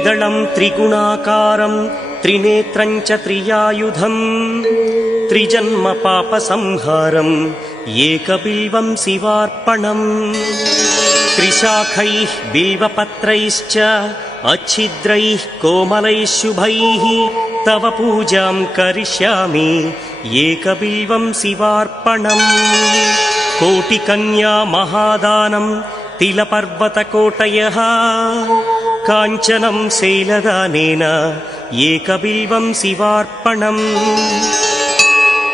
त्रिदलं त्रिगुणाकारं त्रिनेत्रं च त्रियायुधं त्रिजन्म पापसंहारं एकबिल्वं शिवार्पणम् त्रिशाखैः बिल्वपत्रैश्च अच्छिद्रैः कोमलैः शुभैः तव पूजां करिष्यामि एकबिल्वं शिवार्पणम् कोटिकन्या महादानं तिलपर्वतकोटयः काञ्चनं शैलदानेन एकबिल्वं शिवार्पणम्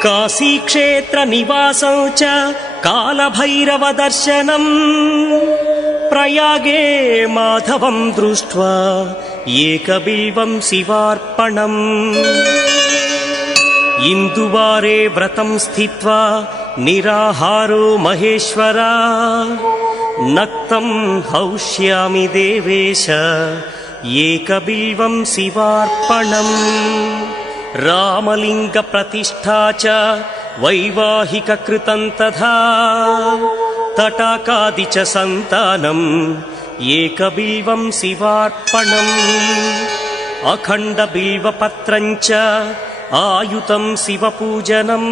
काशीक्षेत्रनिवासं च कालभैरवदर्शनम् प्रयागे माधवं दृष्ट्वा एकबिल्वं शिवार्पणम् इन्दुवारे व्रतं स्थित्वा निराहारो महेश्वरा नक्तं हौष्यामि देवेश एकबिल्वं शिवार्पणम् रामलिङ्गप्रतिष्ठा च वैवाहिककृतं तथा तटाकादि च सन्तानम् एकबिल्वं शिवार्पणम् अखण्डबिल्वपत्रं च आयुतं शिवपूजनम्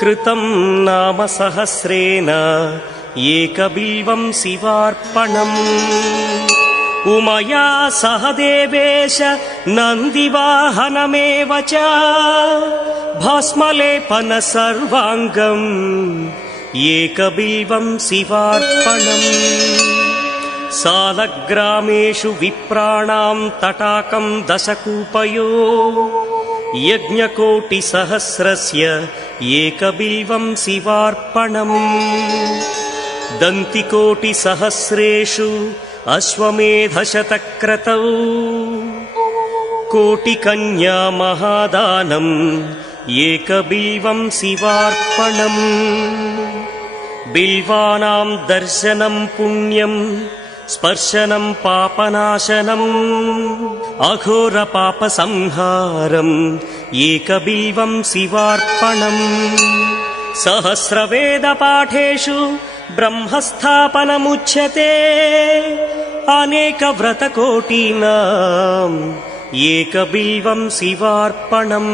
कृतं नाम सहस्रेण एकबिल्वं शिवार्पणम् उमया सह देवेश नन्दिवाहनमेव च भस्मलेपन सर्वाङ्गम् एकबिल्वं शिवार्पणम् सालग्रामेषु विप्राणां तटाकं दशकूपयो यज्ञकोटिसहस्रस्य एकबिल्वं शिवार्पणम् दन्तिकोटिसहस्रेषु अश्वमेधशतक्रतौ कोटिकन्या महादानम् एकबिल्वं शिवार्पणम् बिल्वानां दर्शनं पुण्यं स्पर्शनं पापनाशनम् अघोरपापसंहारम् एकबिल्वं शिवार्पणम् सहस्रवेदपाठेषु ब्रह्मस्थापनमुच्यते अनेकव्रतकोटीनाम् एकबिल्वं शिवार्पणम्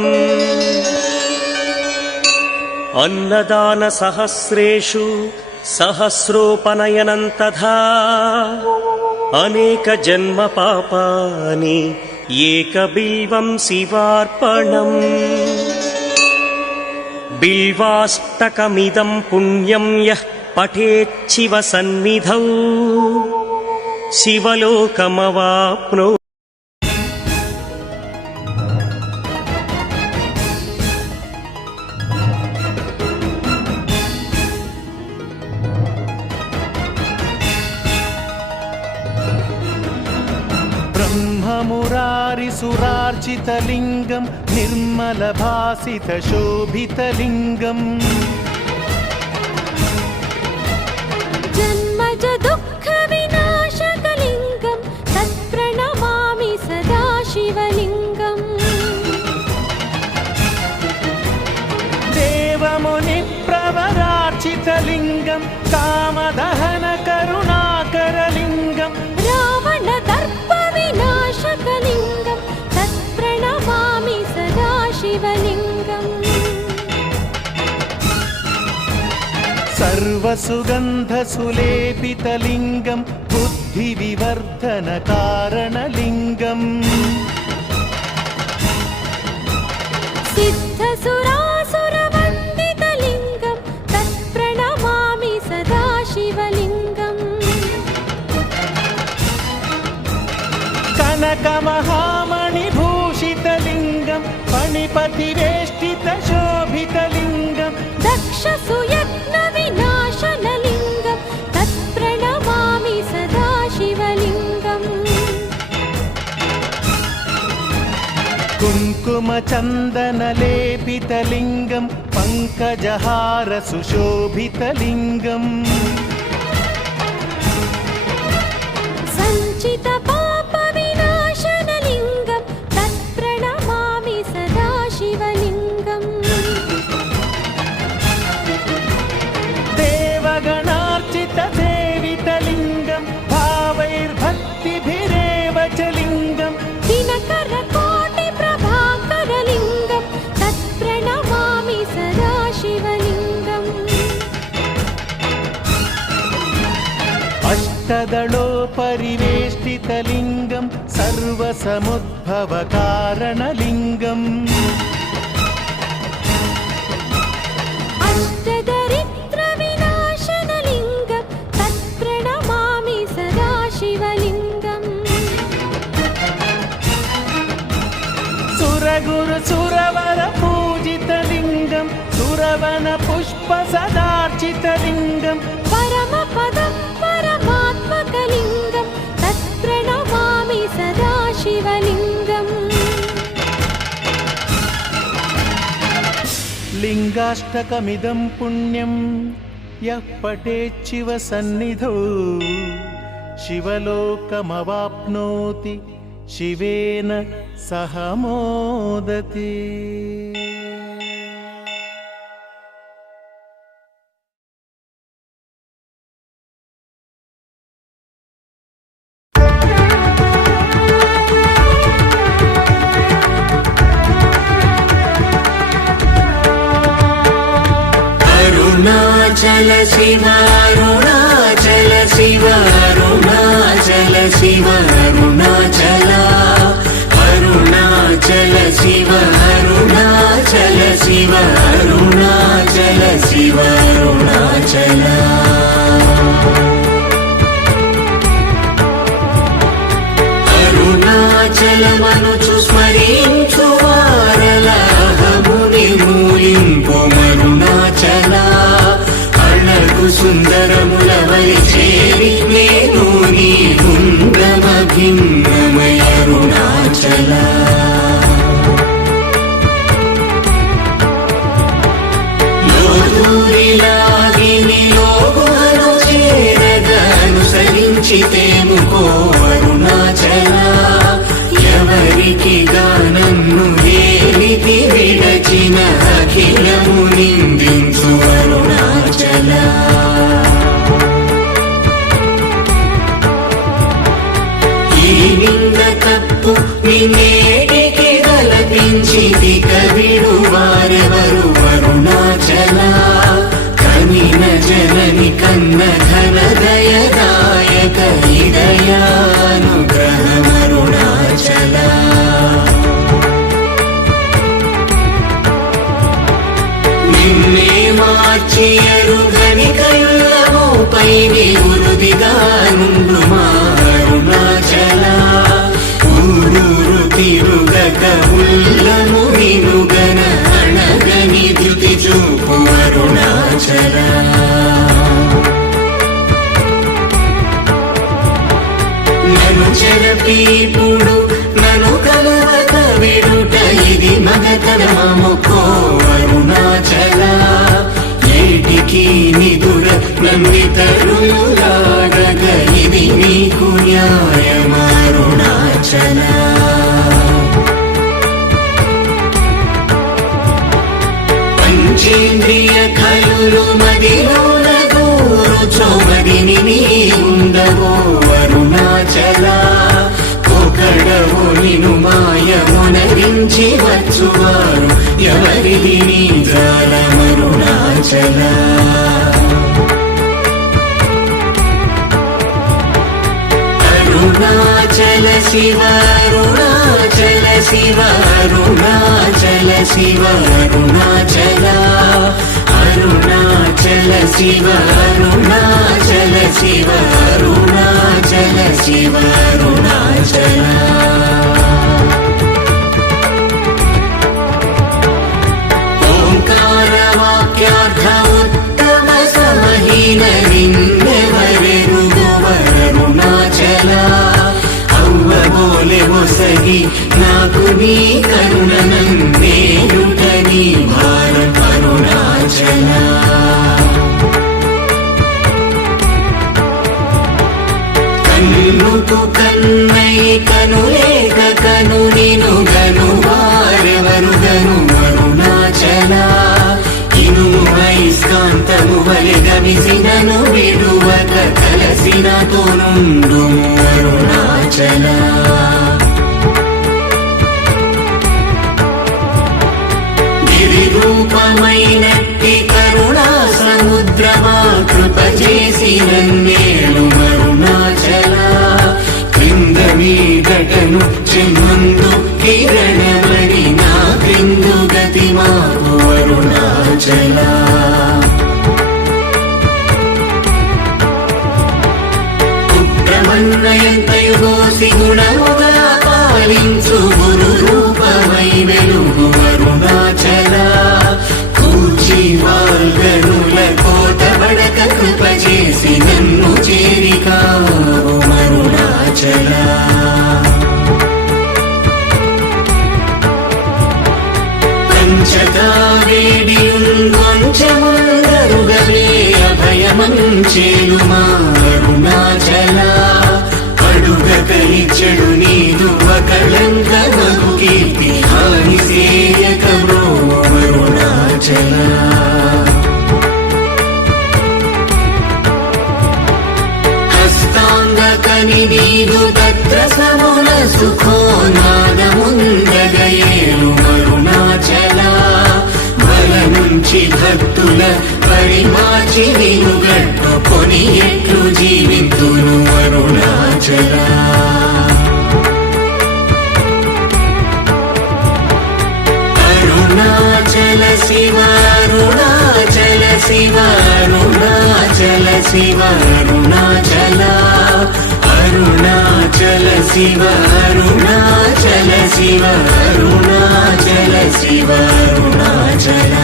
अन्नदानसहस्रेषु सहस्रोपनयनं तथा अनेकजन्मपापानि एकबिल्वं शिवार्पणम् बिल्वाष्टकमिदं पुण्यं यः पठेच्छिव सन्निधौ शिवलोकमवाप्नो ब्रह्ममुरारिसुरार्चितलिङ्गं निर्मलभासितशोभितलिङ्गम् जन्मज दुःखविनाशकलिङ्गं तत्प्रणमामि सदा शिवलिङ्गम् देवमुनिप्रवरार्चितलिङ्गं कामदहनकरुणाकरलिङ्गम् रावणदर्पविनाशकलिङ्गं तत्प्रणमामि सदा शिवलिङ्गम् सर्वसुगन्धसुलेपितलिङ्गं बुद्धिविवर्धनकारणलिङ्गम् सिद्धसुरासुरवन्दितलिङ्गं तत्प्रणमामि सदा शिवलिङ्गम् कनकमहामणिभूषितलिङ्गं फणिपतिवेष्टितशोभितलिङ्गं दक्षसुयत्नविनाशनलिङ्गं तत्प्रणमामि सदा शिवलिङ्गम् कुङ्कुमचन्दनलेपितलिङ्गं पङ्कजहारसुशोभितलिङ्गम् सञ्चितपापविनाशनलिङ्गं तत्प्रणमामि सदा शिवलिङ्गम् देवगणार्चितसेवितलिङ्गं भावैर्भक्तिभिरेव च अष्टदलोपरिवेष्टितलिङ्गं सर्वसमुद्भवकारणलिङ्गम् अष्टदरिद्रविनाशनलिङ्गं तत्प्रणमामि सदा शिवलिङ्गम् सुरगुरुसुरवरपूजितलिङ्गं सुरवनपुष्पसदार्चितलिङ्गं परमपदं परमात्मकलिङ्गं तत्प्रणमामि सदा शिवलिङ्गम् लिङ्गाष्टकमिदं पुण्यं यः पठेच्छिव सन्निधौ शिवलोकमवाप्नोति शिवेन सह मोदति। अरुणाचल शिव अरुणाचल शिव अरुणाचल शिव अरुणाचल अरुणाचल शिव अरुणाचल शिव अरुणाचल शिव अरुणाचल అరుణాచలమనుచు స్మరించు వారలహము నిర్మూలింపు మరుణాచల అణగు సుందరముల వలి చేరి నేను నీ గుండమ భిన్నమయ అరుణాచల లోదూరిలాగిని లోగుహను చేరగనుసరించితేముకో అరుణాచల ఎవరికి గానన్ను వేలితి విడచిన అఖిలము నిందించు అరుణాచల ఈ నింద తప్పు నిన్నేటికి గలపించిది కవిడు వారెవరు అరుణాచల కనిన జనని కన్న ఘన దయదాయక హృదయానుగ్రహమరుణాచల నిన్నే మార్చి ఎరుగని కళ్ళమోపై నివృదిగా నుండు మా అరుణాచల ఊరూరు తిరుగక ఉల్లము వినుగన అణగని ధృతి చూపు అరుణాచల నన్ను చెరపీపుడు నన్ను కలవక విడుట ఇది మగతరమముకో అరుణాచల ఏటికి నిదుర నన్నితరులాడగ ఇది నీకు న్యాయమరుణాచల పంచేంద్రియ కలులు మదిలోన గోరుచోమడిని నీ ఉండవో అరుణాచల ఒకడవు నిను మాయమునరించి వచ్చువారు ఎవరిది నీ జాలమరుణాచల అరుణాచల శివ అరుణాచల శివ అరుణాచల శివ అరుణాచల అరుణాచల శివ అరుణాచల శివ అరుణాచల శివ అరుణాచల ఓంకార వాక్యార్థ ఉత్తమ సమహీన నిన్నెవరెరుగవరుణాచల అవ్వబోలె ఒసగి నాకు నీ కరుణనందేయుట నీ భారం అరుణాచల కన్నుకు కన్నై కనులేక కను నిను గను వారెవరు గను అరుణాచల ఇనుము ఐస్కాంతము వలె గమిసినను విడువక కలసినతో నుండు అరుణాచల గిరి రూపమైనట్టి కరుణా సముద్రమా కృప చేసి నన్నేలు అరుణాచల వంచగా వేడియుంగొంచెముందరుగవే అభయమంచేలుమా అరుణాచల అడుగక ఇచ్చడు నీదు అకళంకమగు కీర్తి హాని సేయక అరుణాచల హస్తాంగకని నీదు తత్ర సమున సుఖో నాదముందగయేలు అరుణాచల బల నుంచి భక్తుల పరిమాచి నిలుగట్టుకొని ఎట్లు జీవితును అరుణాచల అరుణాచల శివ అరుణాచల శివ అరుణాచల శివ అరుణాచల అరుణాచల శివ అరుణాచల శివ అరుణాచల శివ అరుణాచల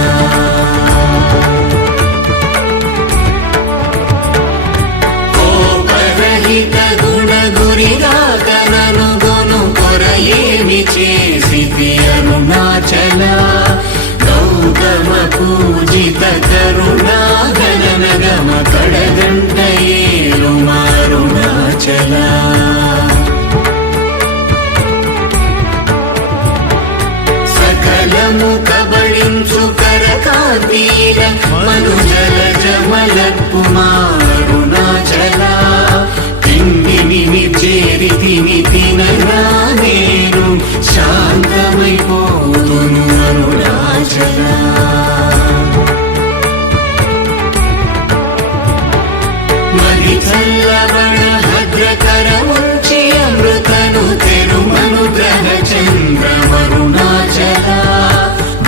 కోపరహిత గుణ గురిగాకనను గొను కొరయేమి చేసితి అరుణాచల గౌతమ పూజిత కరుణా గణనగమ కడగంట ఏలు అరుణాచల సకలము కబళించు కరకాంతీర మనుజల జమలపు అరుణాచల తిండిని చేరితిని తినగా నేను శాంతమైపోతును అరుణాచల మది చల్లవణ భద్రకరముంచి అమృతను తెరుమను గ్రహ చంద్రమరుణాచల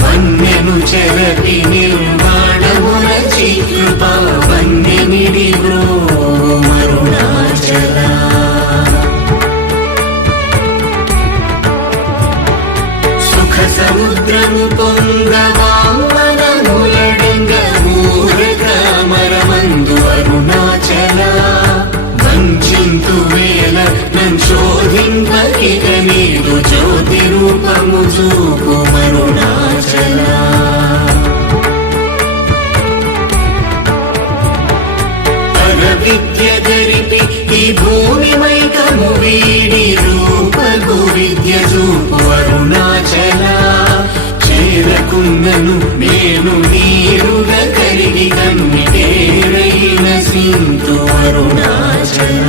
వన్యను చెరటి నిర్మాణమురచి కృపా వన్యమిడి అరుణాచల సుఖ సముద్రము పొంగవామనములడంగ మూరకమరమందు అరుణాచల వంచింతు వేల నంశోధింపకిగ నీదు జ్యోతి రూపము చూపు అరుణాచల విద్య గరిపి ఈ భూమి మైకము వీడి రూపగు విద్య చూపు అరుణాచల చేరకున్నను నేను నీరుగ కరిగి కన్నిటేరైన సింతు అరుణాచల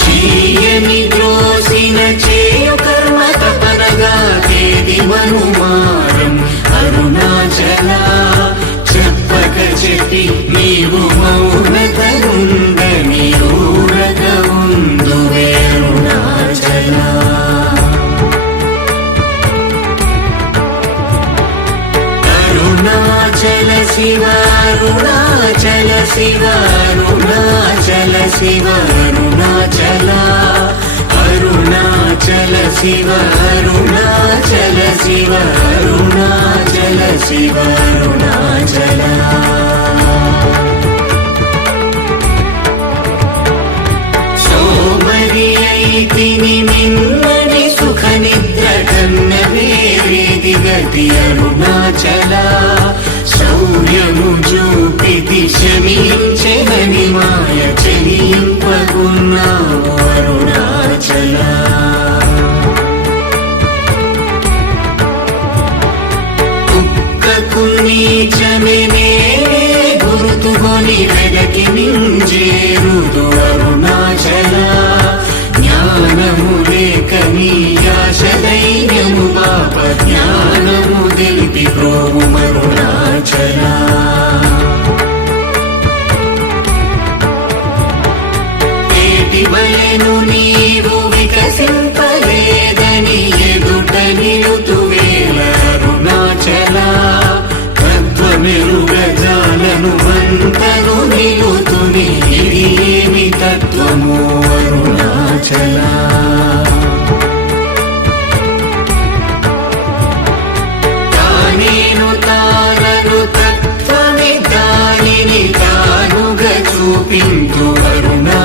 చీయని ద్రోసిన చేయు కర్మ తపనగా తేది మనుమారం అరుణాచల చెప్పక చెప్పి నీవు మౌనతనుందని ఊరక ఉందు అరుణాచల అరుణాచల శివ అరుణాచల శివ అరుణాచల శివ అరుణాచల అరుణాచల శివ అరుణాచల శివ అరుణాచల శివ అరుణాచల సోమరి అయితిని నిన్నడి సుఖ నిద్ర కన్న వేరేది గతి అరుణాచల శౌర్యము చూపితి శమించెనని మాయ చెలింపకున్నావు అరుణాచల కుక్కకు నీచమెనే గుర్తుకొని వెదకి నింజేరుదు అరుణాచల జ్ఞానము లేక నీ ఆశ ధైర్యము పాప జ్ఞానము తెలిపి ప్రోము అరుణాచల వలెను నీవు వికసింపలేదని ఎదుట నిలుతువేల అరుణాచల తత్వమెరుగజాలను వంతను నిలుతుని ఇది ఏమి తత్వము అరుణాచల తానేను తానను తత్వమి దానిని తానుగా చూపించు అరుణాచల